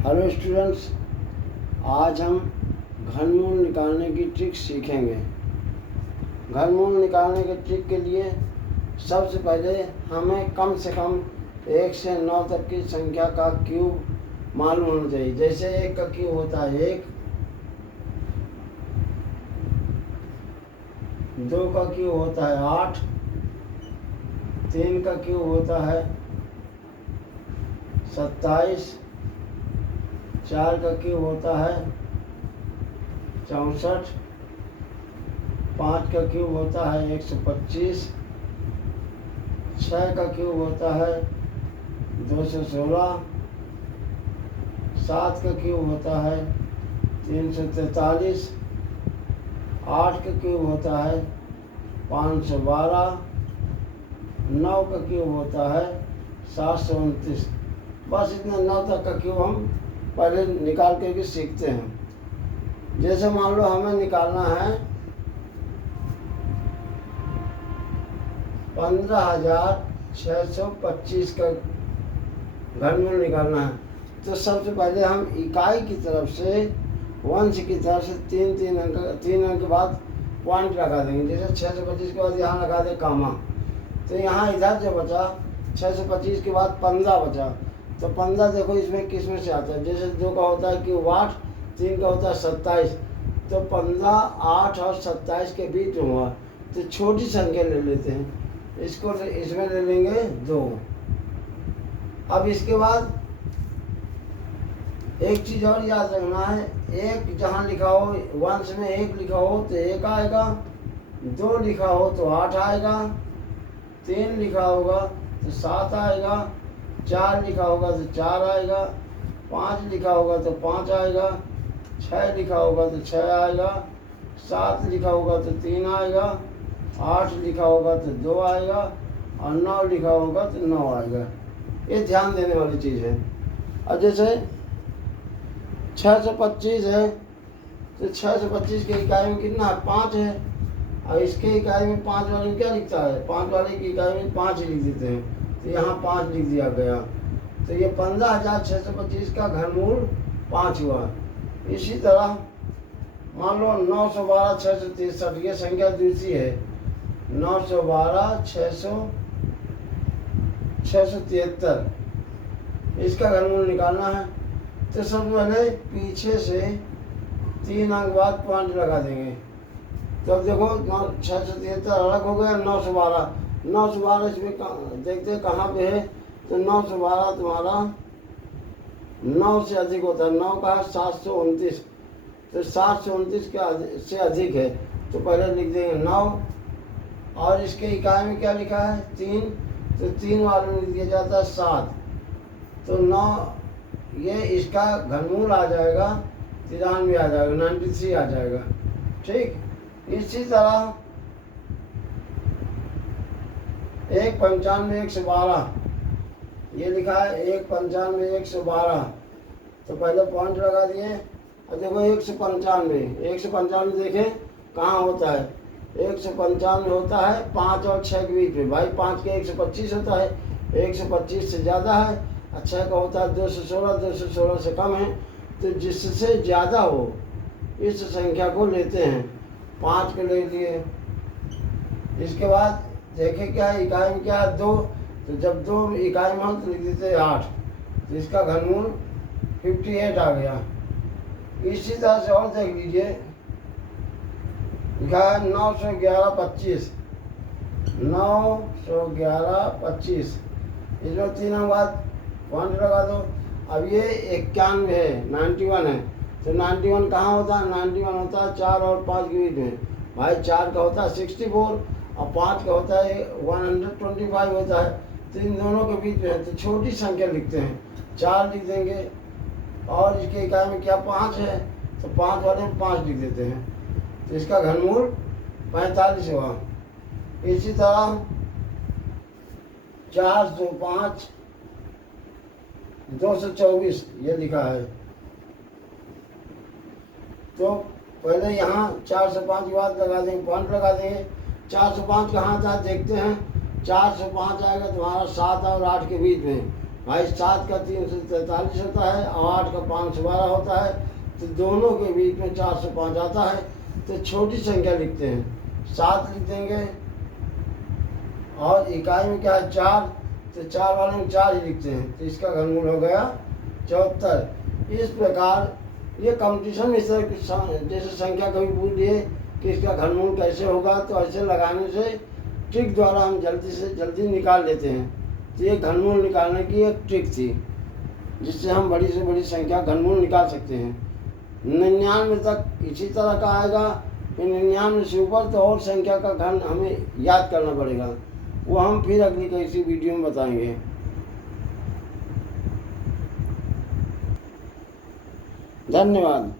Hello students, आज हम घनमूल निकालने की ट्रिक सीखेंगे। घनमूल निकालने के ट्रिक के लिए सबसे पहले हमें कम से कम 1 से 9 तक की संख्या का क्यूब मालूम होना चाहिए। जैसे 1 का क्यूब होता है 1, 2 का क्यूब होता है 8, 3 का क्यूब होता है 27, 4 का क्यूब होता है 64, 5 का क्यूब होता है 125, 6 का क्यूब होता है 216, 7 का क्यूब होता है 343, 8 का क्यूब होता है 512, 9 का क्यूब होता है 729। बस इतने 9 तक का क्यूब हम पहले निकाल के सीखते हैं। जैसे मान लो हमें निकालना है 15,625 का घनमूल निकालना है। तो सबसे पहले हम इकाई की तरफ से वंश की तरफ से तीन अंक के बाद पॉइंट लगा देंगे। जैसे 625 के बाद यहाँ लगा दे कामा, तो यहाँ इधर जो बचा 625 के बाद 15 बचा, तो 15 देखो इसमें किस में से आता है। जैसे 2 का होता है कि 8, 3 का होता है 27, तो 15, 8 और 27 के बीच में हुआ, तो छोटी संख्या ले लेते हैं। इसको इसमें ले लेंगे 2। अब इसके बाद एक चीज़ और याद रखना है, 1 जहाँ लिखा हो वंश में 1 लिखा हो तो 1 आएगा, 2 लिखा हो तो 8 आएगा, 3 लिखा होगा तो 7 आएगा, 4 लिखा होगा तो 4 आएगा, 5 लिखा होगा तो 5 आएगा, 6 लिखा होगा तो 6 आएगा, 7 लिखा होगा तो 3 आएगा, 8 लिखा होगा तो 2 आएगा और 9 लिखा होगा तो 9 आएगा। ये ध्यान देने वाली चीज़ है। अब जैसे 625 है तो 625 के इकाई में कितना है 5 है, और इसके इकाई में 5 वाले में क्या लिखता है, 5 वाले की इकाई में 5 ही लिख देते हैं, तो यहाँ 5 लिख दिया गया। तो ये 15,625 का घनमूल 5 हुआ। इसी तरह मान लो 912, 663, ये संख्या दूसरी है। 912, 673, इसका घनमूल निकालना है। तो सबसे पहले पीछे से 3 अंक बाद पॉइंट लगा देंगे। तो अब देखो 673 अलग हो गया, 912 इसमें देखते हैं कहाँ पे है। तो 912 तुम्हारा 9 से अधिक होता है, 9 का है 729, तो 729 से अधिक है, तो पहले लिख देंगे 9। और इसके इकाई में क्या लिखा है 3, तो 3 वाले में लिख दिया जाता है 7, तो 9 ये इसका घनमूल आ जाएगा 93 आ जाएगा, 93 आ जाएगा। ठीक, इसी तरह 195, 112 ये लिखा है 195, 112, तो पहले पॉइंट लगा दिए। और देखो 195 देखें कहाँ होता है, 195 होता है 5 और 6 के बीच में। भाई 5 के 125 होता है, 125 से ज़्यादा है, और 6 का होता है 216, 216 से कम है, तो जिससे ज़्यादा हो इस संख्या को लेते हैं। 5 को ले लिए। इसके बाद देखें क्या है, इकाई में क्या है 2, तो जब 2 इकाई में हो तो लिख देते हैं 8, तो इसका घनमूल 58 आ गया। इसी तरह से और देख लीजिए, लिखा है 911, 25, 911, 25, इसमें 3 अंक बाद पॉइंट लगा दो। अब ये 91 है, 91 है, तो 91 कहाँ होता है, 91 होता है 4 और 5 के बीच में। भाई 4 का होता है 64 और 5 का होता है 125 होता है, तो इन दोनों के बीच में है, तो छोटी संख्या लिखते हैं, 4 लिख देंगे। और इसके इकाई में क्या 5 है, तो 5 वाले में 5 लिख देते हैं, तो इसका घनमूल 45 हुआ। इसी तरह 405, 224 ये लिखा है, तो पहले यहाँ 405 के बाद लगा देंगे, पॉइंट लगा देंगे। 405 कहाँ था देखते हैं, 405 आएगा तुम्हारा 7 और 8 के बीच में, भाई 7 का 343 होता है और 8 का 512 होता है, तो दोनों के बीच में 405 आता है। तो छोटी संख्या लिखते हैं, 7 लिख देंगे, और इकाई में क्या है 4, तो 4 वाले में 4 ही लिखते हैं, तो इसका घनमूल हो गया 74। इस प्रकार ये कंपटीशन में इस तरह की जैसे संख्या कभी पूछ लिए कि इसका घनमूल कैसे होगा, तो ऐसे लगाने से ट्रिक द्वारा हम जल्दी से जल्दी निकाल लेते हैं। तो ये घनमूल निकालने की एक ट्रिक थी, जिससे हम बड़ी से बड़ी संख्या घनमूल निकाल सकते हैं। 99 तक इसी तरह का आएगा, फिर 99 से ऊपर तो और संख्या का घन हमें याद करना पड़ेगा, वो हम फिर अगली किसी वीडियो में बताएंगे। धन्यवाद।